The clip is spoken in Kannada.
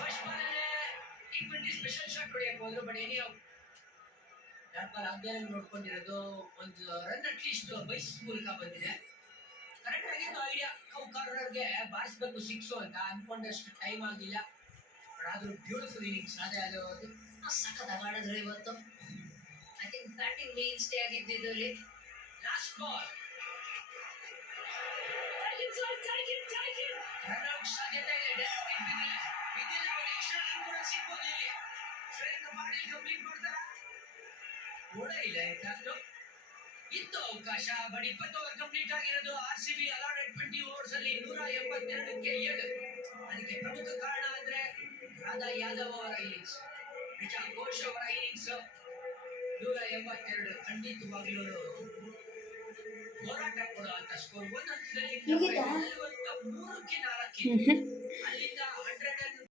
ಫಸ್ಟ್ ಬಾಲಲ್ಲೇ T20 ಸ್ಪೆಷಲ್ ಶಾಟ್ ಹೊಡೆಯಕ್ಕೆ ಹೋದ್ರು. ಬಟ್ ಏನೇ ಡಾಟ್ ಬಾಲ್ ಆಗ್ದೇ ನೋಡ್ಕೊಂಡಿರೋದು. ಒಂದು ರನ್ ಅಟ್ಲೀಸ್ಟ್ ಬೈಸ್ ಮೂಲಕ ಬಂದಿದೆ. ಕರೆಕ್ಟ್ ಆಗಿತ್ತು ಐಡಿಯಾ. ಕಾರ್ನರ್ಗೆ ಬಾರಿಸಬೇಕು ಸಿಕ್ಸು ಅಂತ ಅನ್ಕೊಂಡಷ್ಟು ಟೈಮ್ ಆಗಿಲ್ಲ. ಆದ್ರೂ ಬ್ಯೂಟಿಫುಲ್ ಇನ್ನಿಂಗ್ಸ್. ಅದೇ ಅದು ಸಖತ್ತಾಗಿ ಆಡಿದ್ರು ಇವತ್ತು. I think batting mainstay ಆಗಿದ್ದಿದ್ದಲ್ಲಿ. ಲಾಸ್ಟ್ ಬಾಲ್ ರನ್ ಔಟ್ ಸಾಧ್ಯತೆ ಇದೆ. ಬಿದ್ದಿಲ್ಲ ಅವ್ರು ಎಕ್ಸ್ಟ್ರಾ ರನ್ ಕೂಡ ಸಿಗ್ಬೋದು ಇಲ್ಲಿ. ಶ್ರೇಯಸ್ ಮಾಡಿ ಕಂಪ್ಲೀಟ್ ಮಾಡ್ತಾರ ಕೂಡ ಇಲ್ಲ. ಇತ್ತು ಅವಕಾಶ. ಬಟ್ 20 ಓವರ್ ಕಂಪ್ಲೀಟ್ ಆಗಿರೋದು. RCB ಅಲಾಟೆಡ್ 20 ಓವರ್ಸ್ ಅಲ್ಲಿ 182ಕ್ಕೆ 7. ಅದಕ್ಕೆ ಪ್ರಮುಖ ಕಾರಣ ಅಂದ್ರೆ ರಾಧಾ ಯಾದವ್ ಅವರ ಇನ್ನಿಂಗ್ಸ್. ನಿಜ ಘೋಷ್ ಅವರ ಇನ್ನಿಂಗ್ಸ್ 182 ಖಂಡಿತವಾಗ್ಲೂ ಹೋರಾಟ ಕೊಡುವಂತ ಸ್ಕೋರ್. ಒಂದು ಹಂತದಲ್ಲಿ 43ಕ್ಕೆ 4.